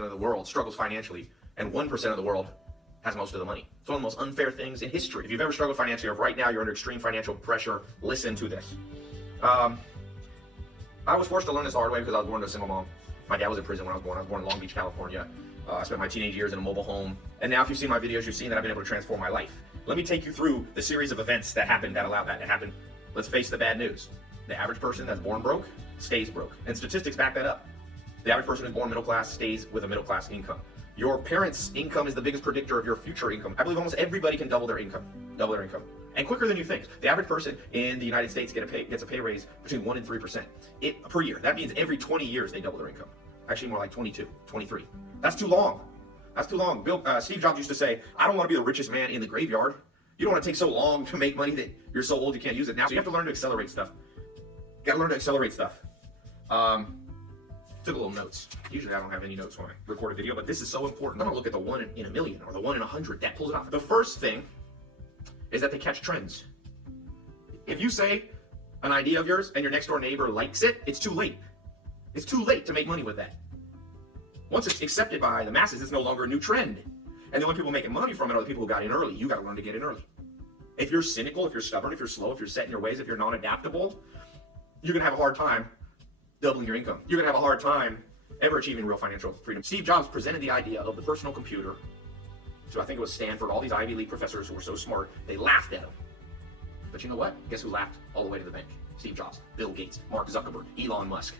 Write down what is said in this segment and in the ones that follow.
of the world struggles financially, and 1% of the world has most of the money. It's one of the most unfair things in history. If you've ever struggled financially, or right now you're under extreme financial pressure, listen to this. I was forced to learn this the hard way because I was born to a single mom. My dad was in prison when I was born. I was born in Long Beach, California. I spent my teenage years in a mobile home. And now if you've seen my videos, you've seen that I've been able to transform my life. Let me take you through the series of events that happened that allowed that to happen. Let's face the bad news. The average person that's born broke stays broke. And statistics back that up. The average person who's born middle class stays with a middle class income. Your parents' income is the biggest predictor of your future income. I believe almost everybody can double their income. And quicker than you think. The average person in the United States gets a pay raise between 1% and 3% per year. That means every 20 years they double their income. Actually more like 22, 23. That's too long. That's too long. Steve Jobs used to say, I don't want to be the richest man in the graveyard. You don't want to take so long to make money that you're so old you can't use it now. So you have to learn to accelerate stuff. You got to learn to accelerate stuff. Took a little notes. Usually I don't have any notes when I record a video, but this is so important. I'm gonna look at the 1 in a million or the 1 in 100 that pulls it off. The first thing is that they catch trends. If you say an idea of yours and your next door neighbor likes it, it's too late. It's too late to make money with that. Once it's accepted by the masses, it's no longer a new trend. And the only people making money from it are the people who got in early. You gotta learn to get in early. If you're cynical, if you're stubborn, if you're slow, if you're set in your ways, if you're non-adaptable, you're gonna have a hard time doubling your income. You're gonna have a hard time ever achieving real financial freedom. Steve Jobs presented the idea of the personal computer to, I think it was Stanford, all these Ivy League professors who were so smart, they laughed at him. But you know what? Guess who laughed all the way to the bank? Steve Jobs, Bill Gates, Mark Zuckerberg, Elon Musk.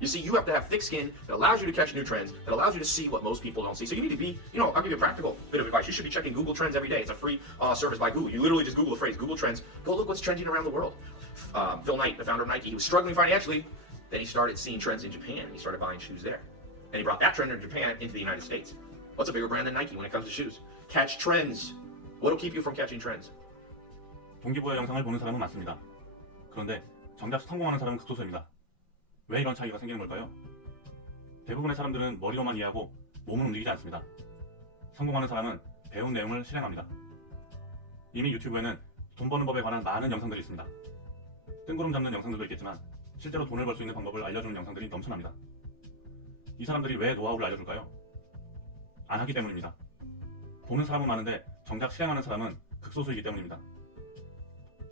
You see, you have to have thick skin that allows you to catch new trends, that allows you to see what most people don't see. So you need to be, I'll give you a practical bit of advice. You should be checking Google Trends every day. It's a free service by Google. You literally just Google the phrase, Google Trends. Go look what's trending around the world. Phil Knight, the founder of Nike, he was struggling financially. Then he started seeing trends in Japan, and he started buying shoes there. And he brought that trend in Japan into the United States. What's a bigger brand than Nike when it comes to shoes? Catch trends. What'll keep you from catching trends? 동기부여 영상을 보는 사람은 많습니다. 그런데 정작 성공하는 사람은 극소수입니다. 왜 이런 차이가 생기는 걸까요? 대부분의 사람들은 머리로만 이해하고 몸은 움직이지 않습니다. 성공하는 사람은 배운 내용을 실행합니다. 이미 유튜브에는 돈 버는 법에 관한 많은 영상들이 있습니다. 뜬구름 잡는 영상들도 있겠지만 실제로 돈을 벌 수 있는 방법을 알려주는 영상들이 넘쳐납니다. 이 사람들이 왜 노하우를 알려줄까요? 안 하기 때문입니다. 보는 사람은 많은데 정작 실행하는 사람은 극소수이기 때문입니다.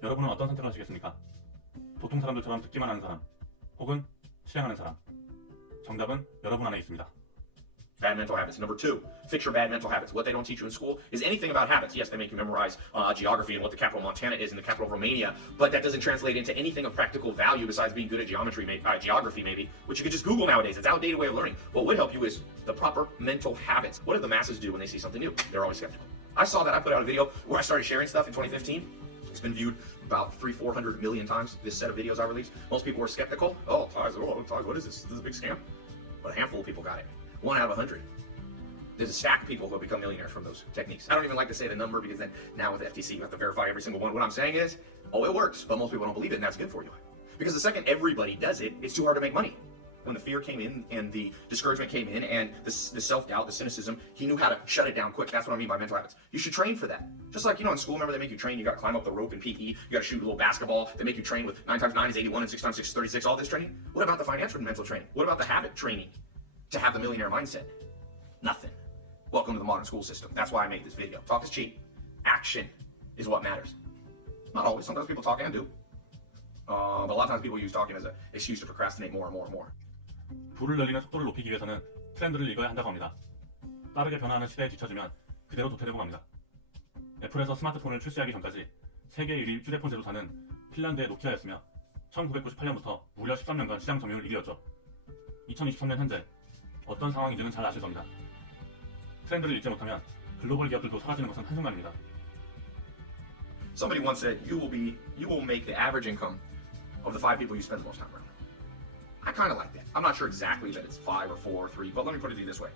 여러분은 어떤 선택을 하시겠습니까? 보통 사람들처럼 듣기만 하는 사람, 혹은 실행하는 사람. 정답은 여러분 안에 있습니다. Bad mental habits. Number 2, fix your bad mental habits. What they don't teach you in school is anything about habits. Yes, they make you memorize geography and what the capital of Montana is and the capital of Romania, but that doesn't translate into anything of practical value besides being good at geography maybe, which you could just Google nowadays. It's outdated way of learning. What would help you is the proper mental habits. What do the masses do when they see something new? They're always skeptical. I saw that. I put out a video where I started sharing stuff in 2015. It's been viewed about 300-400 million times, this set of videos I released. Most people were skeptical. Oh, ties, what is this? This is a big scam. But a handful of people got it. 1 out of 100. There's a stack of people who have become millionaires from those techniques. I don't even like to say the number because then now with the FTC you have to verify every single one. What I'm saying is, it works, but most people don't believe it, and that's good for you. Because the second everybody does it, it's too hard to make money. When the fear came in and the discouragement came in and the self-doubt, the cynicism, he knew how to shut it down quick. That's what I mean by mental habits. You should train for that. Just like, in school, remember they make you train, you got to climb up the rope in PE, you got to shoot a little basketball, they make you train with 9 times 9 is 81 and 6 times 6 is 36, all this training. What about the financial and mental training? What about the habit training to have the millionaire mindset? Nothing. Welcome to the modern school system. That's why I made this video. Talk is cheap. Action is what matters. Not always. Sometimes people talk and do. But a lot of times people use talking as an excuse to procrastinate more and more and more. 불을 늘리는 속도를 높이기 위해서는 트렌드를 읽어야 한다고 합니다. 빠르게 변화하는 시대에 뒤처지면 그대로 도태되고 맙니다. 애플에서 스마트폰을 출시하기 전까지 세계 1위 휴대폰 제조사는 핀란드의 노키아였으며 1998년부터 무려 13년간 시장 점유율 1위였죠. 2023년 현재 어떤 상황인지는 잘 아실 겁니다. 트렌드를 읽지 못하면 글로벌 기업들도 사라지는 것은 한순간입니다. Somebody once said, you will make the average income of the 5 people you spend the most time around. I kind of like that. I'm not sure exactly that it's 5 or 4 or 3, but let me put it to you this way.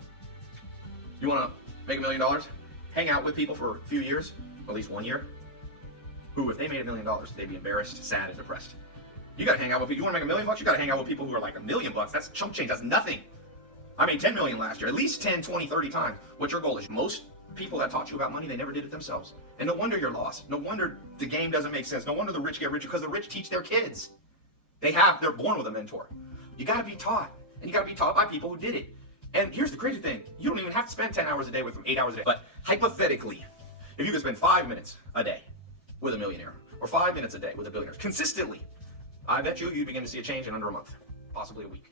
You want to make $1 million? Hang out with people for a few years, at least 1 year, who, if they made $1 million, they'd be embarrassed, sad, and depressed. You got to hang out with people. You want to make $1 million? You got to hang out with people who are like $1 million. That's chump change. That's nothing. I made 10 million last year, at least 10, 20, 30 times. What your goal is? Most people that taught you about money, they never did it themselves. And no wonder you're lost. No wonder the game doesn't make sense. No wonder the rich get richer, because the rich teach their kids. They're born with a mentor. You got to be taught, and you got to be taught by people who did it. And here's the crazy thing. You don't even have to spend 10 hours a day with them, 8 hours a day. But hypothetically, if you could spend 5 minutes a day with a millionaire, or 5 minutes a day with a billionaire, consistently, I bet you'd begin to see a change in under a month, possibly a week.